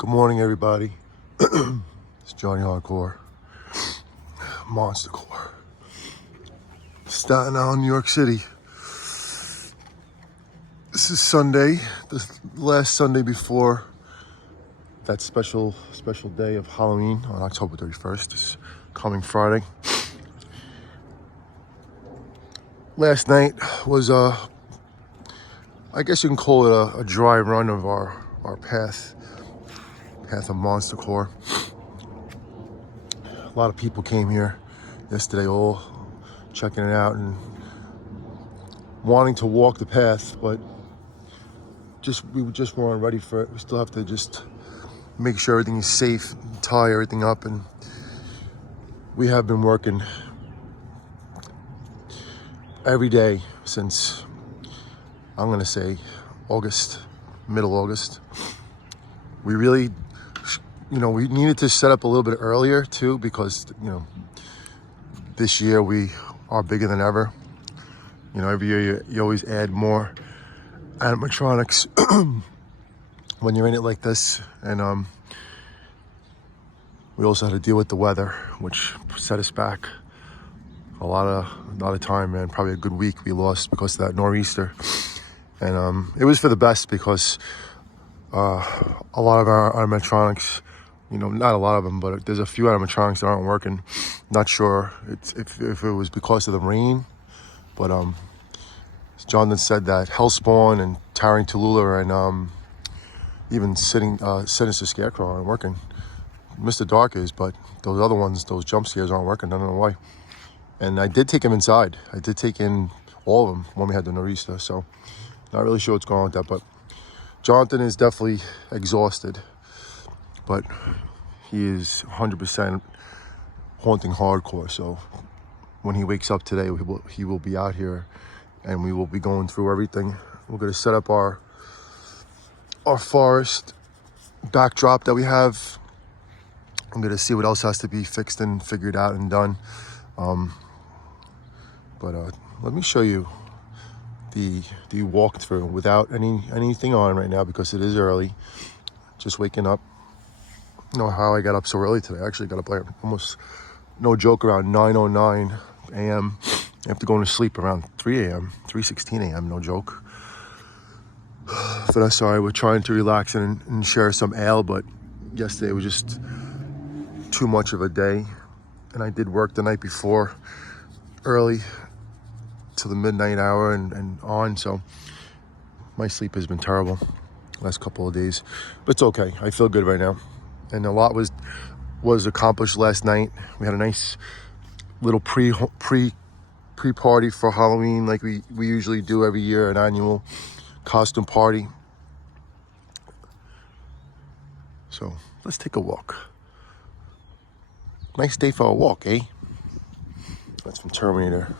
Good morning, everybody. It's Johnny Hardcore, Monster Core, Staten Island, New York City. This is Sunday, the last Sunday before that special day of Halloween on October 31st. This coming Friday. Last night was I guess you can call it a dry run of our path of Monster Core. A lot of people came here yesterday, all checking it out and wanting to walk the path, but we just weren't ready for it. We still have to just make sure everything is safe, tie everything up, and we have been working every day since, I'm gonna say, August, middle August. We really, we needed to set up a little bit earlier too, because, this year we are bigger than ever. Every year you always add more animatronics when you're in it like this. And we also had to deal with the weather, which set us back a lot of time, man. Probably a good week we lost because of that nor'easter. And it was for the best, because a lot of our animatronics, not a lot of them, but there's a few animatronics that aren't working. Not sure if it was because of the rain, but Jonathan said that Hellspawn and Towering Tallulah and even Sinister Scarecrow aren't working. Mr. Dark is, but those other ones, those jump scares aren't working. I don't know why. And I did take him inside. I did take in all of them when we had the nor'easter, so not really sure what's going on with that, but Jonathan is definitely exhausted, but he is 100% haunting hardcore. So when he wakes up today, he will be out here, and we will be going through everything. We're going to set up our forest backdrop that we have. I'm going to see what else has to be fixed and figured out and done. But let me show you the walkthrough without anything on right now, because it is early. Just waking up. I don't know how I got up so early today. I actually got up like almost, no joke, around 9:09 a.m. After going to sleep around 3 a.m., 3:16 a.m., no joke. But I'm sorry, we're trying to relax and share some ale, but yesterday was just too much of a day. And I did work the night before early to the midnight hour and on, so my sleep has been terrible last couple of days, but it's okay. I feel good right now, and a lot was accomplished last night. We had a nice little pre-party for Halloween, like we usually do every year, an annual costume party. So let's take a walk. Nice day for a walk, eh? That's from Terminator.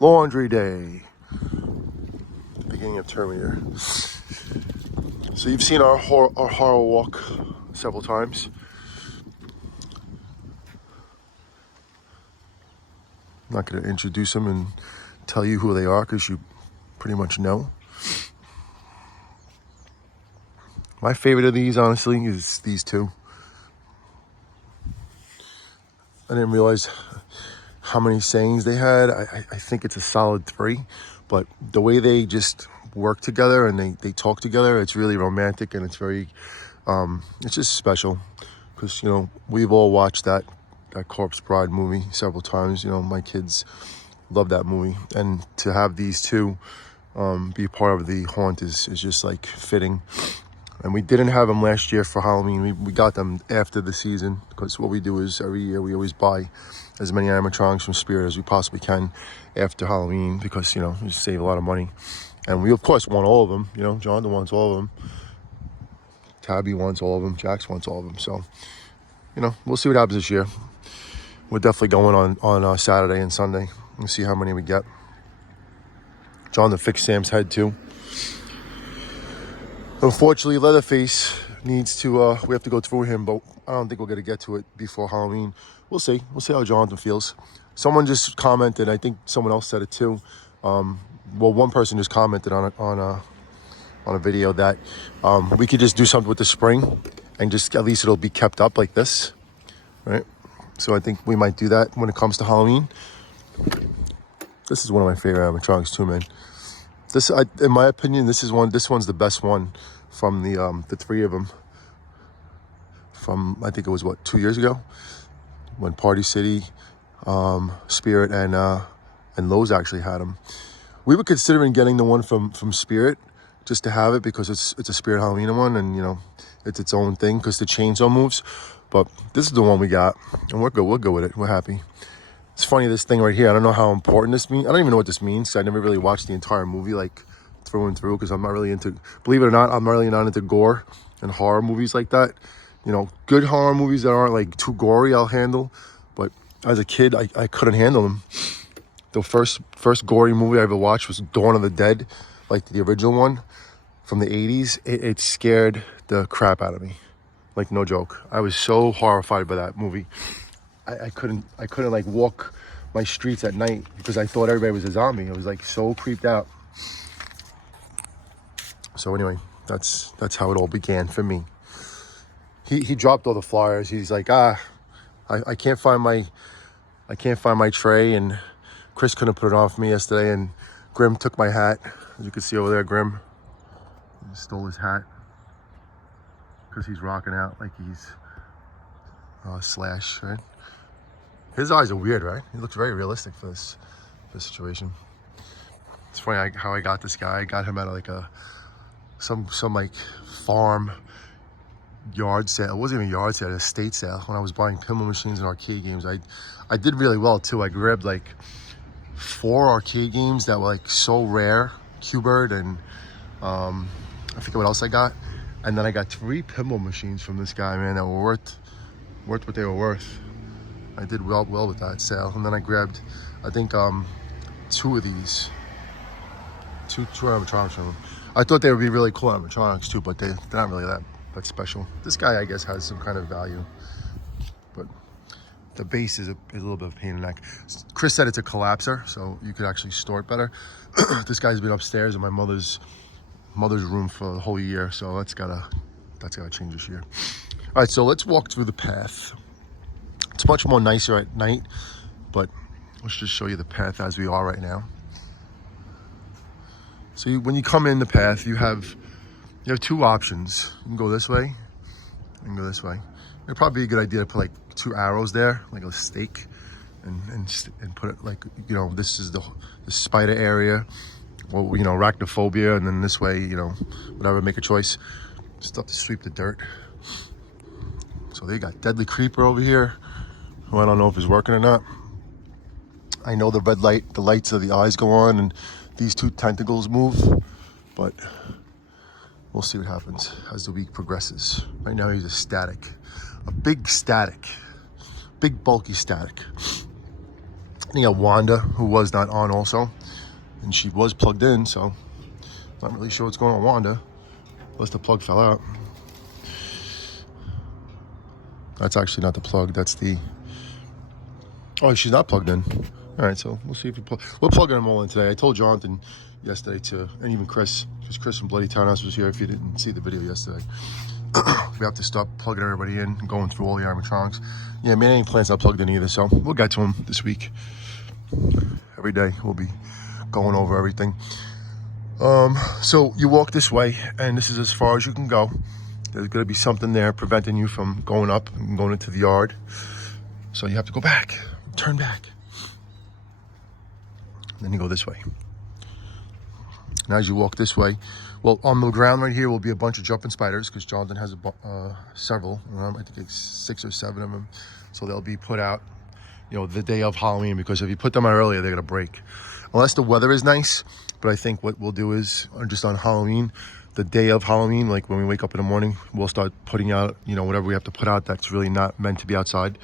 Laundry day. The beginning of Terminator. So you've seen our horror walk several times. I'm not going to introduce them and tell you who they are, because you pretty much know. My favorite of these, honestly, is these two. I didn't realize how many sayings they had. I think it's a solid 3, but the way they just work together and they talk together, it's really romantic, and it's very, it's just special, because, we've all watched that Corpse Bride movie several times. My kids love that movie, and to have these two be part of the haunt is just like fitting. And we didn't have them last year for Halloween. We got them after the season, because what we do is every year we always buy as many animatronics from Spirit as we possibly can after Halloween, because, we save a lot of money. And we, of course, want all of them. Jonathan wants all of them. Tabby wants all of them. Jax wants all of them. So, we'll see what happens this year. We're definitely going on Saturday and Sunday and see how many we get. Jonathan fixed Sam's head, too. Unfortunately, Leatherface needs to, we have to go through him, but I don't think we're going to get to it before Halloween. We'll see. We'll see how Jonathan feels. Someone just commented, I think someone else said it too. One person just commented on on a video that we could just do something with the spring and just at least it'll be kept up like this, right? So I think we might do that when it comes to Halloween. This is one of my favorite animatronics too, man. This, in my opinion, this one's the best one from the three of them. From, I think it was, what, 2 years ago? When Party City, Spirit, and Lowe's actually had them. We were considering getting the one from Spirit just to have it because it's a Spirit Halloween one, and you know, it's its own thing because the chainsaw moves. But this is the one we got, and we're good. We'll go with it. We're happy. It's funny, this thing right here. I don't know how important this means. I don't even know what this means. I never really watched the entire movie like through and through because I'm not really into. Believe it or not, I'm really not into gore and horror movies like that. You know, good horror movies that aren't like too gory, I'll handle. But as a kid, I couldn't handle them. The first gory movie I ever watched was Dawn of the Dead, like the original one from the 80s. It scared the crap out of me. Like, no joke. I was so horrified by that movie. I couldn't like walk my streets at night because I thought everybody was a zombie. I was like so creeped out. So anyway, that's how it all began for me. He dropped all the flyers. He's like, I can't find my tray, and Chris couldn't put it on for me yesterday, and Grim took my hat. As you can see over there, Grim stole his hat because he's rocking out like he's Slash, right? His eyes are weird, right? He looks very realistic for this situation. It's funny how I got this guy. I got him at like some like farm yard sale. It wasn't even a yard sale, it was a estate sale when I was buying pinball machines and arcade games. I did really well too. I grabbed like 4 arcade games that were like so rare, Q-Bird, and I forget what else I got. And then I got 3 pinball machines from this guy, man, that were worth what they were worth. I did well with that sale. And then I grabbed, I think, 2 of these. Two animatronics from them. I thought they would be really cool animatronics too, but they're not really that special. This guy, I guess, has some kind of value. But the base is a little bit of a pain in the neck. Chris said it's a collapser, so you could actually store it better. This guy's been upstairs in my mother's room for the whole year, so that's gotta change this year. All right, so let's walk through the path. It's much more nicer at night, but let's just show you the path as we are right now. So when you come in the path, you have 2 options. You can go this way, you can go this way. It'd probably be a good idea to put like 2 arrows there, like a stake, and put it like, you know, this is the spider area, or, you know, arachnophobia, and then this way, you know, whatever, make a choice. Stuff to sweep the dirt. So they got Deadly Creeper over here, who I don't know if it's working or not. I know the red light, the lights of the eyes go on, and these 2 tentacles move, but we'll see what happens as the week progresses. Right now he's a big bulky static. You got Wanda, who was not on also, and she was plugged in, so not really sure what's going on with Wanda, unless the plug fell out. That's actually not the plug, that's the... Oh, she's not plugged in. All right, so we'll see if we're plugging them all in today. I told Jonathan yesterday and even Chris, because Chris from Bloody Townhouse was here if you didn't see the video yesterday. We have to start plugging everybody in and going through all the animatronics. Yeah, man, ain't plans not plugged in either, so we'll get to them this week. Every day we'll be going over everything. So you walk this way, and this is as far as you can go. There's going to be something there preventing you from going up and going into the yard. So you have to go back, turn back. Then you go this way. And as you walk this way, well, on the ground right here will be a bunch of jumping spiders because Jonathan has several. I think it's 6 or 7 of them. So they'll be put out, you know, the day of Halloween, because if you put them out earlier, they're gonna break. Unless the weather is nice. But I think what we'll do is just on Halloween, the day of Halloween, like when we wake up in the morning, we'll start putting out, you know, whatever we have to put out that's really not meant to be outside,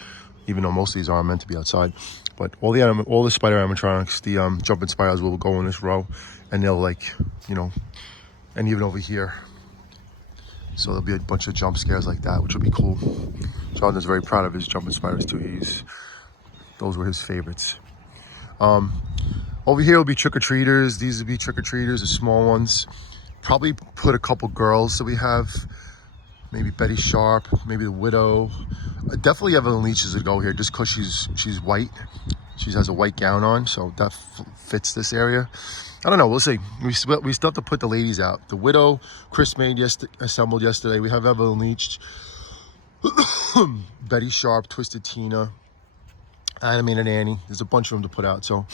even though most of these are meant to be outside. But all the spider animatronics, the jumping spiders will go in this row, and they'll, like, you know, and even over here. So there'll be a bunch of jump scares like that, which will be cool. Jonathan's very proud of his jumping spiders too. Those were his favorites. Over here will be trick-or-treaters. These will be trick-or-treaters, the small ones. Probably put a couple girls that we have. Maybe Betty Sharp, maybe the Widow. Definitely Evelyn Leach is to go here just because she's white. She has a white gown on, so that fits this area. I don't know, we'll see. We still have to put the ladies out. The Widow, Chris made assembled yesterday. We have Evelyn Leach, Betty Sharp, Twisted Tina, Animated Annie. There's a bunch of them to put out. So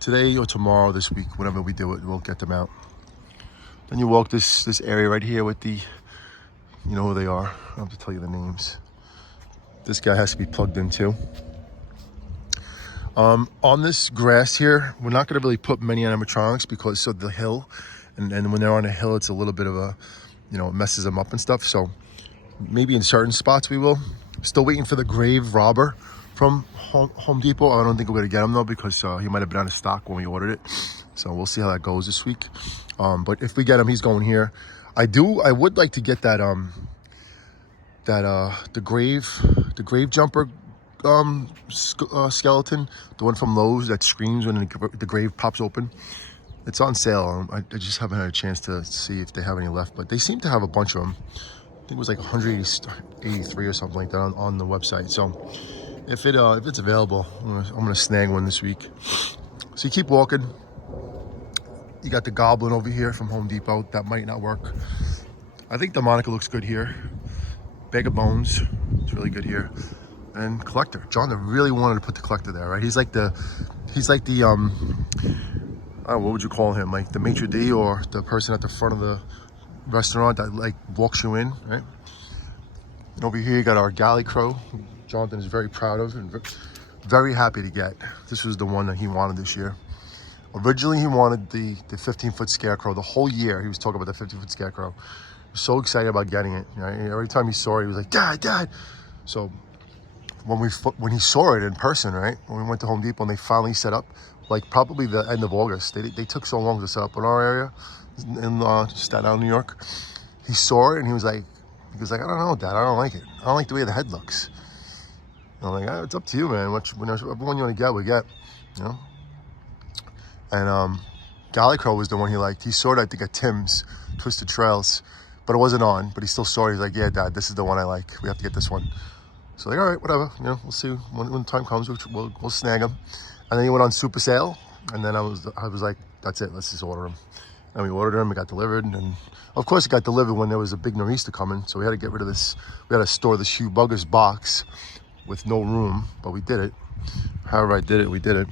today or tomorrow this week, whenever we do it, we'll get them out. Then you walk this area right here with the, you know who they are. I don't have to tell you the names. This guy has to be plugged in too. On this grass here, we're not going to really put many animatronics because of the hill. And when they're on a hill, it's a little bit of a, you know, it messes them up and stuff. So maybe in certain spots we will. Still waiting for the grave robber from Home Depot. I don't think we're going to get him though because he might have been out of stock when we ordered it. So we'll see how that goes this week. But if we get him, he's going here. I would like to get that the grave jumper skeleton, the one from Lowe's that screams when the grave pops open. It's on sale. I just haven't had a chance to see if they have any left, but they seem to have a bunch of them. I think it was like 183 or something like that on the website. So if it's available, I'm gonna snag one this week. So you keep walking. You got the Goblin over here from Home Depot. That might not work. I think the Monica looks good here. Bag of Bones, it's really good here. And Collector. John really wanted to put the Collector there, right? He's like the I don't know, what would you call him? Like the maitre d' or the person at the front of the restaurant that like walks you in, right? And over here you got our galley crow. Jonathan is very proud of and very happy to get. This was the one that he wanted this year. Originally he wanted the 15-foot scarecrow. The whole year he was talking about the 15-foot scarecrow. He was so excited about getting it. You know, every time he saw it, he was like, Dad. So when he saw it in person, right? When we went to Home Depot and they finally set up, like probably the end of August. They took so long to set up in our area in Staten Island, New York. He saw it and he was like, I don't know, Dad, I don't like it. I don't like the way the head looks. And I'm like, it's up to you, man. Whichever one you want to get, we get, you know. And Galley Crow was the one he liked. He saw it, I think, at Tim's Twisted Trails, but it wasn't on. But he still saw it. He's like, yeah, Dad, this is the one I like. We have to get this one. So like, all right, whatever. You know, we'll see when the time comes. We'll snag him. And then he went on super sale. And then I was like, that's it. Let's just order him. And we ordered him. It got delivered. And of course, it got delivered when there was a big nor'easter coming. So we had to get rid of this. We had to store this humongous box with no room. But we did it. However I did it, we did it.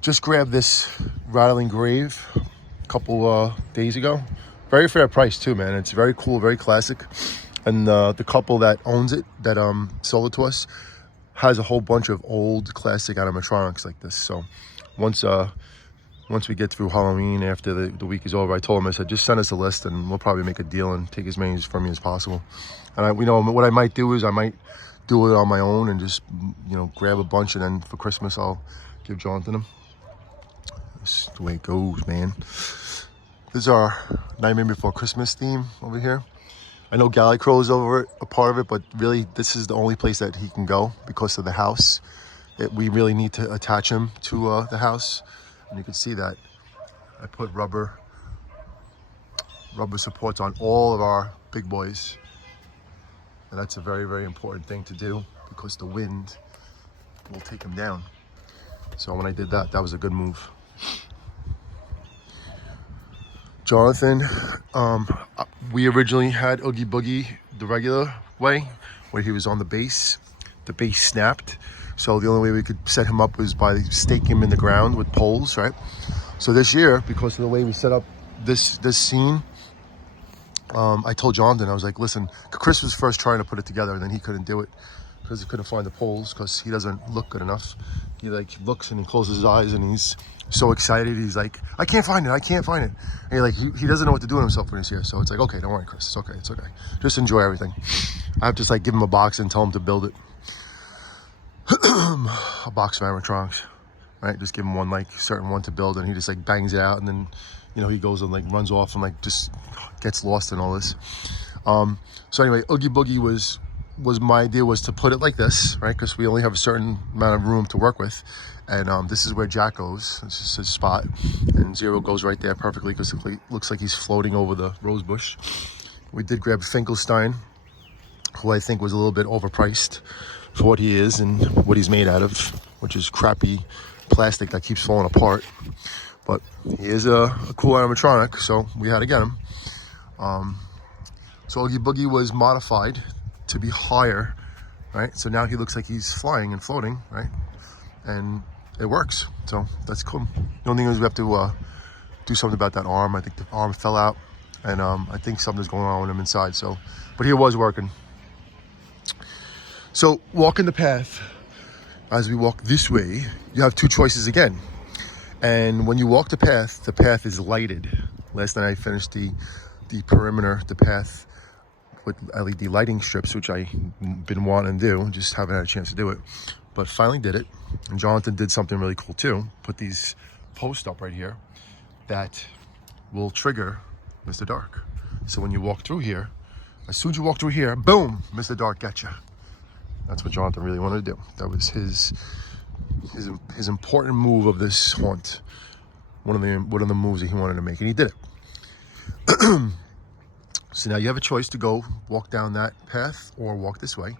Just grabbed this rattling grave a couple days ago. Very fair price too, man. It's very cool, very classic. And the couple that owns it, that sold it to us, has a whole bunch of old classic animatronics like this. So once we get through Halloween, after the week is over, I told him, I said, just send us a list and we'll probably make a deal and take as many from you as possible. And we know what I might do is I might do it on my own and just, you know, grab a bunch, and then for Christmas I'll give Jonathan them. That's the way it goes, man. This is our Nightmare Before Christmas theme over here. I know Galley Crow is a part of it, but really this is the only place that he can go because of the house. We really need to attach him to the house. And you can see that I put rubber supports on all of our big boys. And that's a very, very important thing to do because the wind will take him down. So when I did that, that was a good move. Jonathan, we originally had Oogie Boogie the regular way, where he was on the base. The base snapped, so the only way we could set him up was by staking him in the ground with poles, right? So this year, because of the way we set up this scene, I told Jonathan, I was like, listen, Chris was first trying to put it together, and then he couldn't do it because he couldn't find the poles because he doesn't look good enough. He like looks and he closes his eyes and he's so excited. He's like, I can't find it. And he doesn't know what to do with himself when he's here. So it's like, okay, don't worry, Chris. It's okay. Just enjoy everything. I have to just like give him a box and tell him to build it. A box of animatronics, right? Just give him one, like certain one to build, and he just like bangs it out, and then, you know, he goes and like runs off and like just gets lost in all this. So anyway, Oogie Boogie was my idea was to put it like this, right? Because we only have a certain amount of room to work with. And this is where Jack goes. This is his spot. And Zero goes right there perfectly because it looks like he's floating over the rose bush. We did grab Finkelstein, who I think was a little bit overpriced for what he is and what he's made out of, which is crappy plastic that keeps falling apart. But he is a cool animatronic, so we had to get him. So Oogie Boogie was modified to be higher, right? So now he looks like he's flying and floating, right? And it works, so that's cool. The only thing is we have to do something about that arm. I think the arm fell out, and I think something's going on with him inside. So, but he was working. So walking the path, as we walk this way, you have two choices again. And when you walk the path is lighted. Last night I finished the perimeter, the path with LED lighting strips, which I've been wanting to do, just haven't had a chance to do it. But finally did it. And Jonathan did something really cool too. Put these posts up right here that will trigger Mr. Dark. So when you walk through here, as soon as you walk through here, boom, Mr. Dark gotcha. That's what Jonathan really wanted to do. That was his important move of this haunt. One of the moves that he wanted to make, and he did it. So now you have a choice to go walk down that path or walk this way.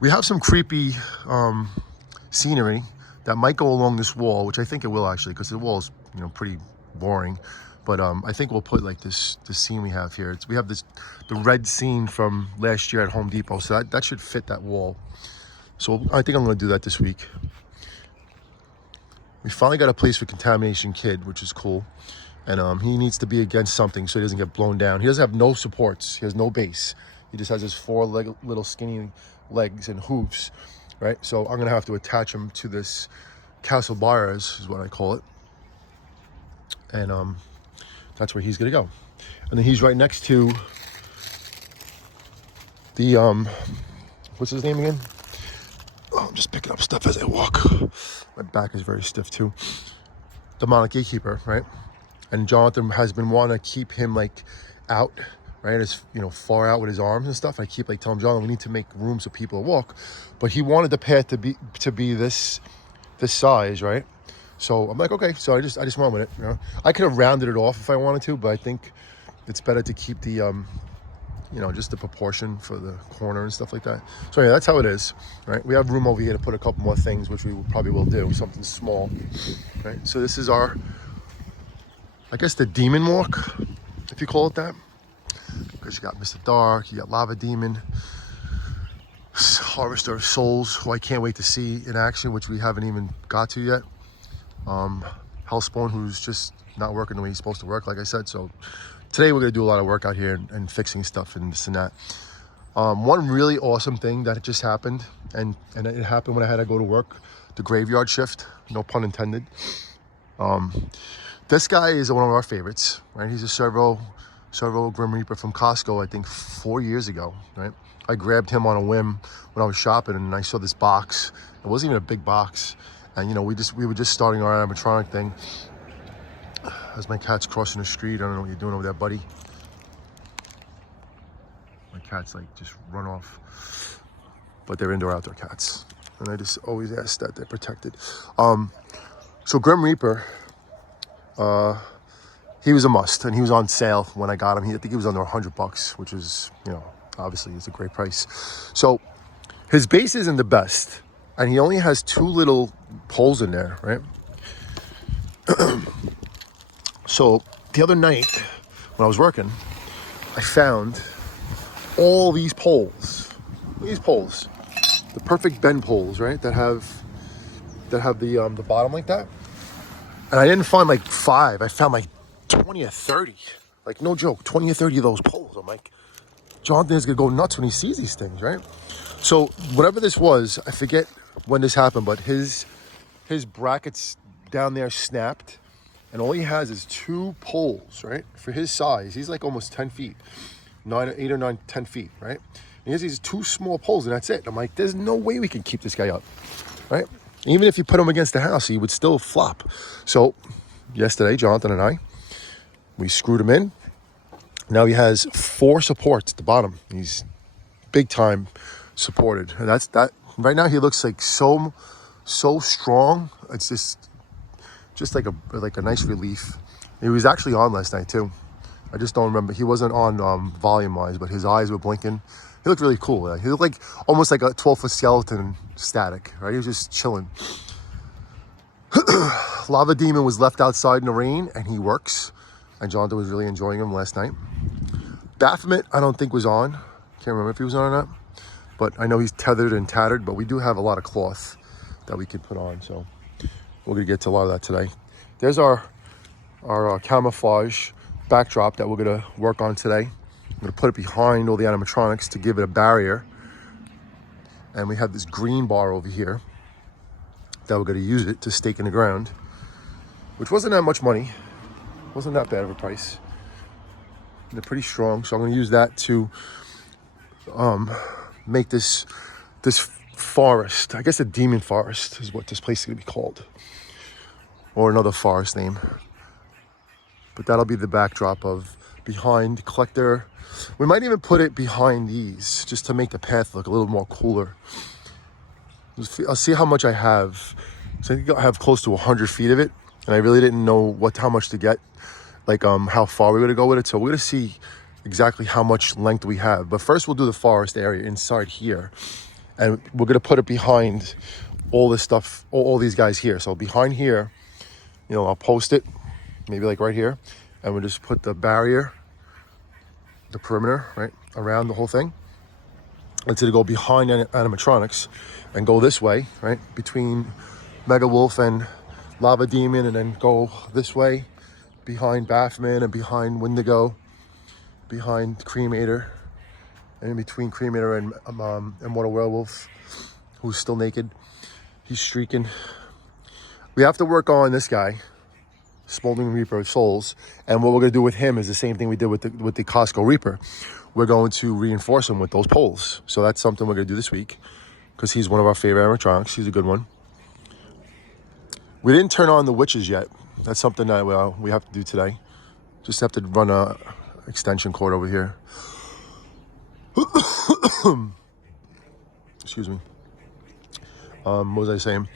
We have some creepy scenery that might go along this wall, which I think it will actually, because the wall is pretty boring. But I think we'll put like this scene we have here. We have the red scene from last year at Home Depot, so that should fit that wall. So I think I'm going to do that this week. We finally got a place for Contamination Kid, which is cool. And he needs to be against something so he doesn't get blown down. He doesn't have no supports. He has no base. He just has his little skinny legs and hooves, right? So I'm going to have to attach him to this Castle Byers, is what I call it. And that's where he's going to go. And then he's right next to the, what's his name again? Oh, I'm just picking up stuff as I walk. My back is very stiff too. Demonic Gatekeeper, right? And Jonathan has been wanting to keep him like out, right? As far out with his arms and stuff. I keep like telling Jonathan we need to make room so people walk. But he wanted the path to be this size, right? So I'm like, okay. So I just went with it. I could have rounded it off if I wanted to, but I think it's better to keep the just the proportion for the corner and stuff like that. So yeah, that's how it is, right? We have room over here to put a couple more things, which we probably will do, something small, right? So this is our, I guess, the demon walk, if you call it that, because you got Mr. Dark, you got Lava Demon, Harvester of Souls, who I can't wait to see in action, which we haven't even got to yet. Hellspawn, who's just not working the way he's supposed to work, like I said. So today we're going to do a lot of work out here and fixing stuff and this and that. One really awesome thing that just happened, and it happened when I had to go to work, the graveyard shift, no pun intended. This guy is one of our favorites, right? He's a servo Grim Reaper from Costco, I think 4 years ago, right? I grabbed him on a whim when I was shopping, and I saw this box. It wasn't even a big box. And we were just starting our animatronic thing. As my cat's crossing the street, I don't know what you're doing over there, buddy. My cats like just run off, but they're indoor-outdoor cats, and I just always ask that they're protected. So Grim Reaper, he was a must, and he was on sale when I got him. I think he was under $100, which is obviously it's a great price. So his base isn't the best, and he only has 2 little holes in there, right? So the other night when I was working, I found all these poles. The perfect bend poles, right? That have the bottom like that. And I didn't find like 5. I found like 20 or 30. Like, no joke, 20 or 30 of those poles. I'm like, Jonathan is gonna go nuts when he sees these things, right? So whatever this was, I forget when this happened, but his brackets down there snapped, and all he has is 2 poles, right? For his size, he's like almost 10 feet, 8 or 9, 10 feet, right? And he has these 2 small poles, and that's it. I'm like, there's no way we can keep this guy up, right? Even if you put him against the house, he would still flop. So yesterday, Jonathan and I, we screwed him in. Now he has 4 supports at the bottom. He's big time supported. And that's that. Right now he looks like so strong. It's just like a nice relief. He was actually on last night too. I just don't remember. He wasn't on volume wise, but his eyes were blinking. He looked really cool. He looked like almost like a 12-foot skeleton static, right? He was just chilling. Lava Demon was left outside in the rain, and he works. And Jonathan was really enjoying him last night. Baphomet, I don't think was on. Can't remember if he was on or not. But I know he's tethered and tattered, but we do have a lot of cloth that we could put on. So we're going to get to a lot of that today. There's our camouflage backdrop that we're going to work on today. I'm going to put it behind all the animatronics to give it a barrier. And we have this green bar over here that we're going to use it to stake in the ground, which wasn't that much money. Wasn't that bad of a price. They're pretty strong, so I'm going to use that to make this forest. I guess a demon forest is what this place is going to be called, or another forest name. But that'll be the backdrop of behind collector. We might even put it behind these just to make the path look a little more cooler. I'll see how much I have. So I think I have close to 100 feet of it, and I really didn't know how much to get, like how far we're gonna go with it. So we're gonna see exactly how much length we have. But first we'll do the forest area inside here, and we're gonna put it behind all this stuff, all these guys here. So behind here, I'll post it, maybe like right here, and we'll just put the barrier, the perimeter, right, around the whole thing. It's gonna go behind animatronics and go this way, right, between Mega Wolf and Lava Demon, and then go this way behind Baphomet and behind Wendigo, behind Cremator, and in between Cremator and Mortal Werewolf, who's still naked. He's streaking. We have to work on this guy, Smoldering Reaper of Souls, and what we're gonna do with him is the same thing we did with the Costco Reaper. We're going to reinforce him with those poles. So that's something we're gonna do this week, because he's one of our favorite animatronics. He's a good one. We didn't turn on the witches yet. That's something that we have to do today. Just have to run a extension cord over here. Excuse me. What was I saying?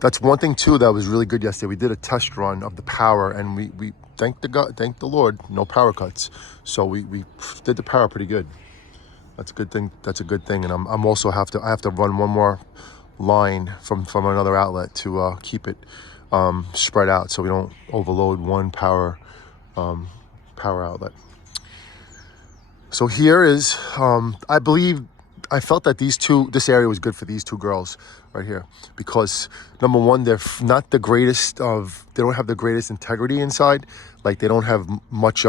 That's one thing too that was really good yesterday. We did a test run of the power, and we thank the Lord, no power cuts. So we did the power pretty good. That's a good thing. That's a good thing. And I have to run one more line from another outlet to keep it spread out, so we don't overload one power outlet. So here is, I felt that this area was good for these two girls right here, because number one, they're not the greatest they don't have the greatest integrity inside. Like they don't have much, they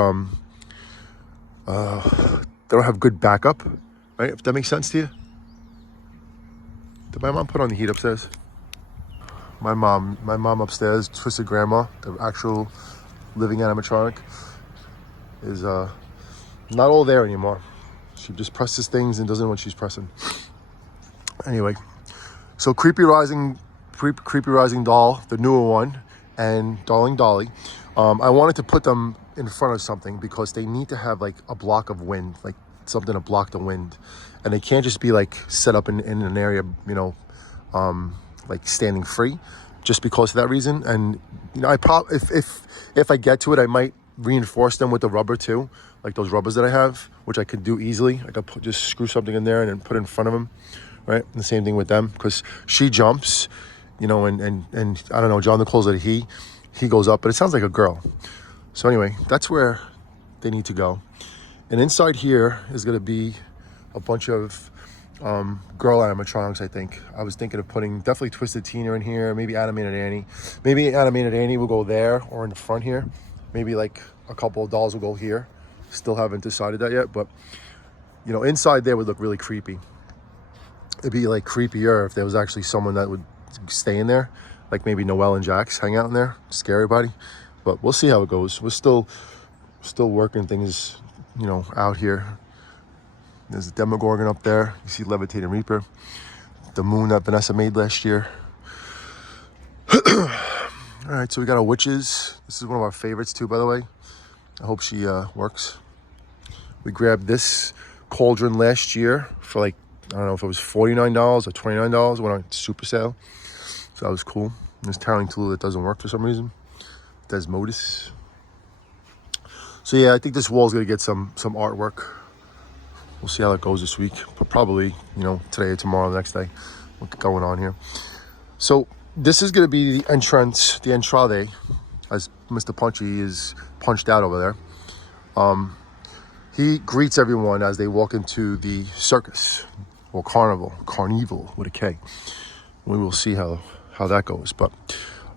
don't have good backup, right? If that makes sense to you. Did my mom put on the heat upstairs? My mom upstairs, Twisted Grandma, the actual living animatronic, is not all there anymore. She just presses things and doesn't know what she's pressing. Anyway, so Creepy Rising Doll, the newer one, and Darling Dolly. I wanted to put them in front of something because they need to have like a block of wind, like something to block the wind, and they can't just be like set up in an area, like standing free, just because of that reason. And if I get to it, I might reinforce them with the rubber too, like those rubbers that I have, which I could do easily. I could just screw something in there and then put it in front of them, right? And the same thing with them, because she jumps, and I don't know, John the Closer, he goes up, but it sounds like a girl. So anyway, that's where they need to go. And inside here is going to be a bunch of girl animatronics, I think. I was thinking of putting definitely Twisted Tina in here, maybe Animated Annie. Maybe Animated Annie will go there or in the front here. Maybe like a couple of dolls will go here. Still haven't decided that yet, but inside there would look really creepy. It'd be like creepier if there was actually someone that would stay in there, like maybe Noelle and Jax hang out in there, scare everybody. But we'll see how it goes. We're still working things, out here. There's a Demogorgon up there. You see Levitating Reaper, the moon that Vanessa made last year. All right, so we got our witches. This is one of our favorites too, by the way. I hope she works. We grabbed this cauldron last year for like, I don't know if it was $49 or $29. Went on super sale. So that was cool. This tiling tool that doesn't work for some reason. Desmodus. So yeah, I think this wall's gonna get some artwork. We'll see how it goes this week, but probably, today or tomorrow, the next day, what's going on here. So this is gonna be the entrance, the entrade, as Mr. Punchy is punched out over there. He greets everyone as they walk into the circus, or carnival with a K. We will see how that goes. But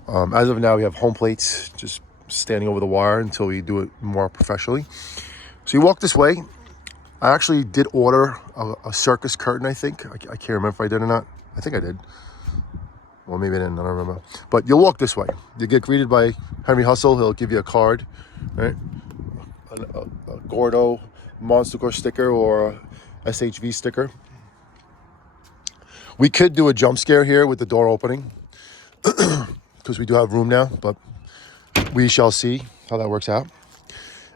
as of now, we have home plates, just standing over the wire until we do it more professionally. So you walk this way. I actually did order a circus curtain, I think. I can't remember if I did or not. I think I did. Well, maybe I didn't. I don't remember. But you'll walk this way. You get greeted by Henry Hustle. He'll give you a card, right? A Gordo Monster sticker or a SHV sticker. We could do a jump scare here with the door opening because we do have room now, but we shall see how that works out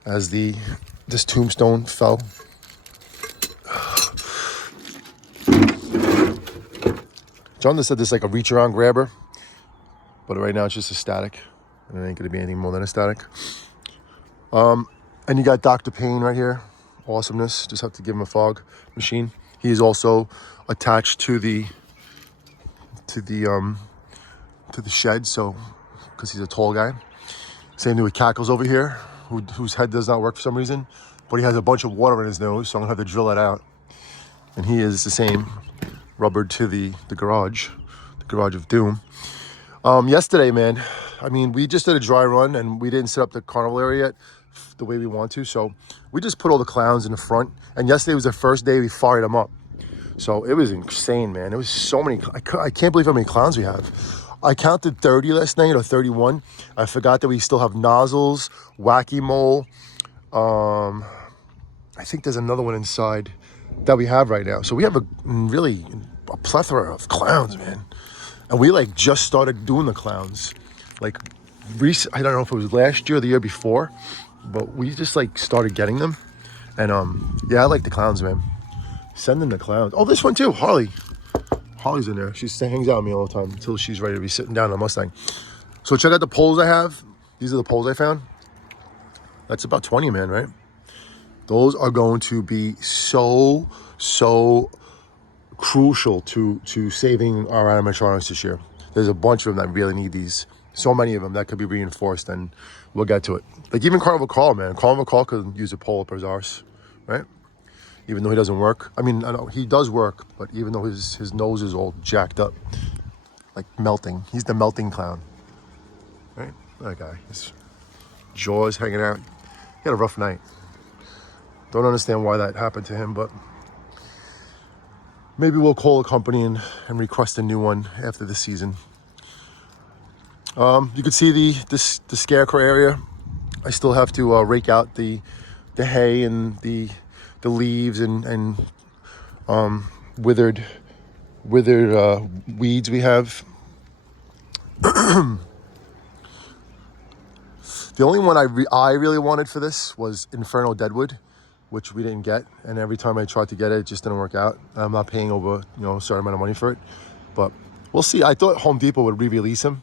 as this tombstone fell. John said this is like a reach around grabber, but right now it's just a static, and it ain't gonna be anything more than a static. And you got Dr. Payne right here. Awesomeness. Just have to give him a fog machine. He is also attached to the shed, so because he's a tall guy. Same thing with Cackles over here, whose head does not work for some reason, but he has a bunch of water in his nose, so I'm gonna have to drill that out. And he is the same, rubbered to the garage of doom. Yesterday, man, I mean, we just did a dry run and we didn't set up the carnival area yet the way we want to, so we just put all the clowns in the front. And yesterday was the first day we fired them up, so it was insane, man. It was so many. I can't believe how many clowns we have. I counted 30 last night, or 31. I forgot that we still have Nozzles, Wacky Mole. I think there's another one inside that we have right now. So we have a plethora of clowns, man. And we like just started doing the clowns. Like, I don't know if it was last year or the year before, but we just like started getting them. And yeah, I like the clowns, man. Send them the clowns. Oh, this one too, Harley. Holly's in there. She hangs out with me all the time until she's ready to be sitting down on a Mustang. So check out the poles I have. These are the poles I found. That's about 20, man, right? Those are going to be so crucial to saving our animatronics this year. There's a bunch of them that really need these. So many of them that could be reinforced, and we'll get to it. Like even Carnival Carl, man. Carnival Carl could use a pole up his arse, right? Even though he doesn't work. I mean, I know he does work, but even though his nose is all jacked up, like melting. He's the melting clown, right? That guy. His jaws hanging out. He had a rough night. Don't understand why that happened to him, but maybe we'll call a company and request a new one after the season. You can see the scarecrow area. I still have to rake out the hay and the leaves and withered weeds we have. The only one I really wanted for this was Inferno Deadwood, which we didn't get. And every time I tried to get it, it just didn't work out. I'm not paying over a certain amount of money for it, but we'll see. I thought Home Depot would re-release him,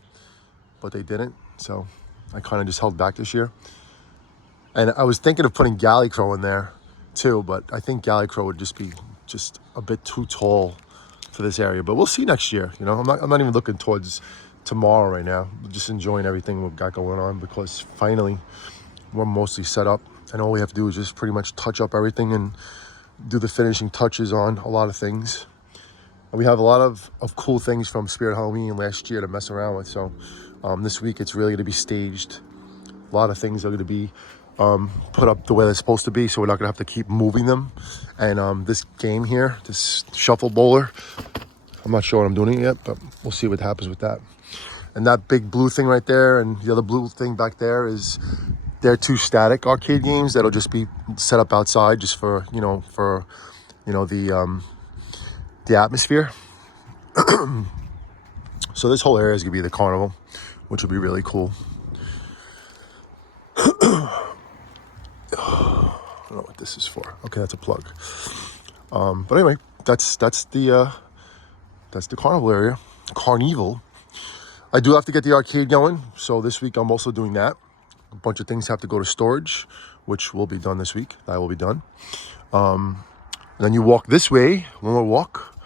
but they didn't. So I kind of just held back this year. And I was thinking of putting Gallicrow in there too, but I think Gallicrow would just be a bit too tall for this area. But we'll see next year. I'm not even looking towards tomorrow right now. I'm just enjoying everything we've got going on because finally we're mostly set up, and all we have to do is just pretty much touch up everything and do the finishing touches on a lot of things. And we have a lot of cool things from Spirit Halloween last year to mess around with. So this week it's really going to be staged. A lot of things are going to be put up the way they're supposed to be, so we're not gonna have to keep moving them. And this game here, this shuffle bowler, I'm not sure what I'm doing yet, but we'll see what happens with that. And that big blue thing right there and the other blue thing back there they're two static arcade games that'll just be set up outside just for the atmosphere. So this whole area is gonna be the carnival, which will be really cool. don't know what this is for. Okay, that's a plug. But anyway, that's the carnival area. Carnival. I do have to get the arcade going, so this week I'm also doing that. A bunch of things have to go to storage, which will be done this week. That will be done. And then you walk this way, one more walk,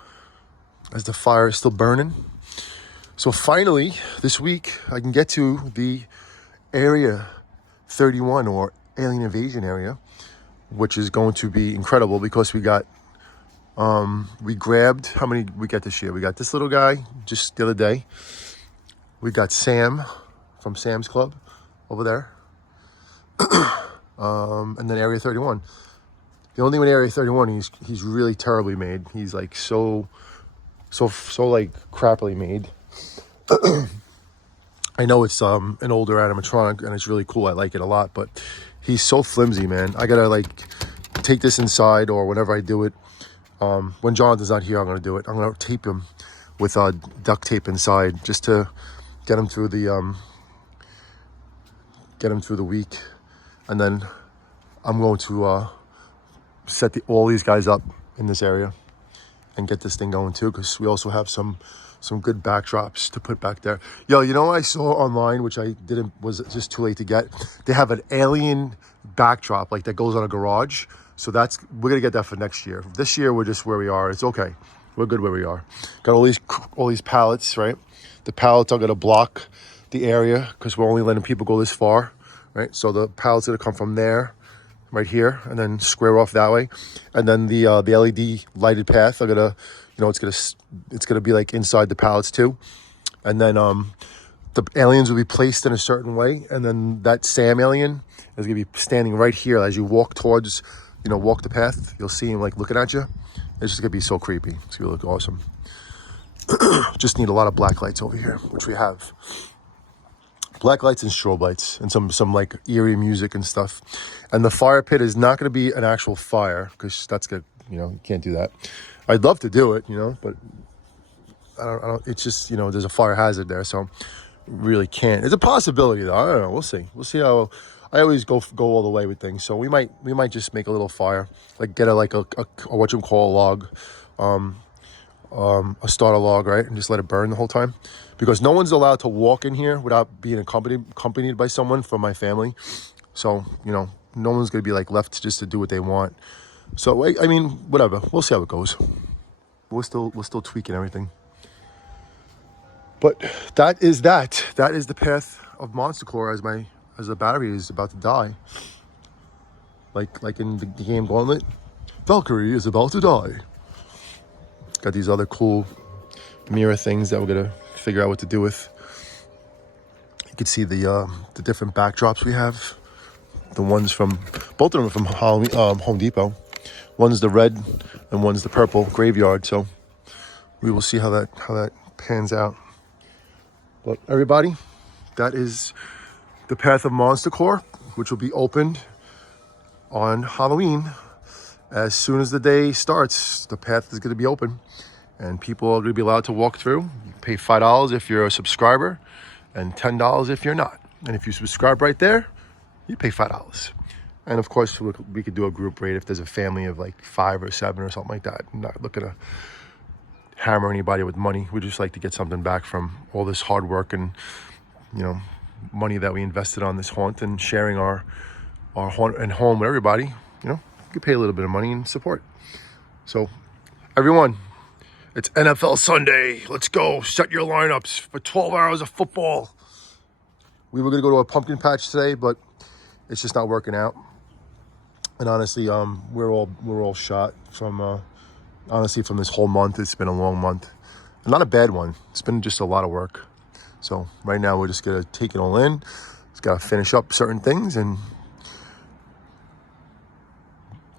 as the fire is still burning. So finally, this week, I can get to the Area 31, or Alien Invasion area, which is going to be incredible because we grabbed, how many we got this year? We got this little guy just the other day. We got Sam from Sam's Club over there. And then Area 31. The only thing with Area 31, he's really terribly made. He's like so like crappily made. I know it's an older animatronic and it's really cool. I like it a lot, but he's so flimsy, man. I gotta like take this inside, or whenever I do it. When Jonathan's not here, I'm gonna do it. I'm gonna tape him with duct tape inside just to get him through the week, and then I'm going to set all these guys up in this area and get this thing going too, because we also have some good backdrops to put back there. Yo, you know what I saw online, which was just too late to get? They have an alien backdrop like that goes on a garage. So we're gonna get that for next year. This year we're just where we are. It's okay. We're good where we are. Got all these pallets, right? The pallets are gonna block the area because we're only letting people go this far, right? So the pallets are gonna come from there, right here, and then square off that way. And then the LED lighted path are gonna, it's gonna be like inside the pallets too. And then the aliens will be placed in a certain way, and then that Sam alien is gonna be standing right here as you walk towards, walk the path. You'll see him like looking at you. It's just gonna be so creepy. It's gonna look awesome. Just need a lot of black lights over here, which we have. Black lights and strobe lights and some like eerie music and stuff. And the fire pit is not going to be an actual fire because that's good. You can't do that. I'd love to do it, but I don't. It's just there's a fire hazard there, so really can't. It's a possibility though. I don't know. We'll see. We'll see how. I always go all the way with things, so we might just make a little fire, like get a log, a starter log, right, and just let it burn the whole time, because no one's allowed to walk in here without being accompanied by someone from my family. So no one's gonna be like left just to do what they want. So I mean, whatever. We'll see how it goes. We're still tweaking everything. But that is the path of Monsta Core as the battery is about to die. Like in the game Gauntlet, Valkyrie is about to die. Got these other cool mirror things that we're gonna figure out what to do with. You can see the different backdrops we have. The ones both of them are from Home Depot. One's the red and one's the purple graveyard. So we will see how that pans out. But everybody, that is the path of Monsta Core, which will be opened on Halloween. As soon as the day starts, the path is going to be open and people are going to be allowed to walk through. You pay $5 if you're a subscriber and $10 if you're not. And if you subscribe right there, you pay $5. And of course, we could do a group rate if there's a family of like 5 or 7 or something like that. I'm not looking to hammer anybody with money. We just like to get something back from all this hard work and, money that we invested on this haunt, and sharing our haunt and home with everybody. You could pay a little bit of money and support. So, everyone, it's NFL Sunday. Let's go. Set your lineups for 12 hours of football. We were going to go to a pumpkin patch today, but it's just not working out. And honestly, we're all shot from this whole month. It's been a long month. Not a bad one. It's been just a lot of work. So right now we're just going to take it all in. Just got to finish up certain things and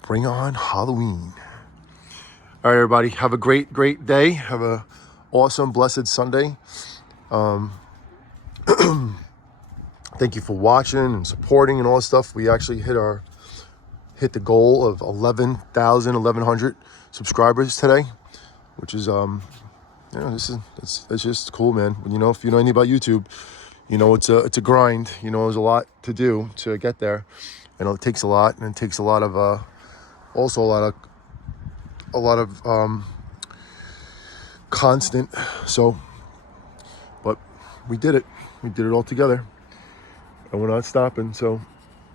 bring on Halloween. All right, everybody. Have a great day. Have a awesome, blessed Sunday. Thank you for watching and supporting and all this stuff. We actually hit the goal of 1,100 subscribers today, which is it's just cool, man. If you know anything about YouTube, it's a grind. There's a lot to do to get there. and it takes a lot, and it takes a lot of also a lot of constant. So, but we did it all together, and we're not stopping. So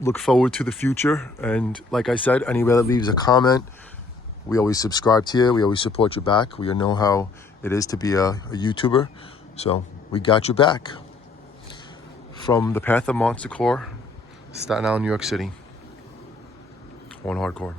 look forward to the future, and like I said, anybody that leaves a comment, we always subscribe to you, we always support you back. We know how it is to be a YouTuber, so we got your back. From the path of Monsta Core, Staten Island, New York City. One hardcore.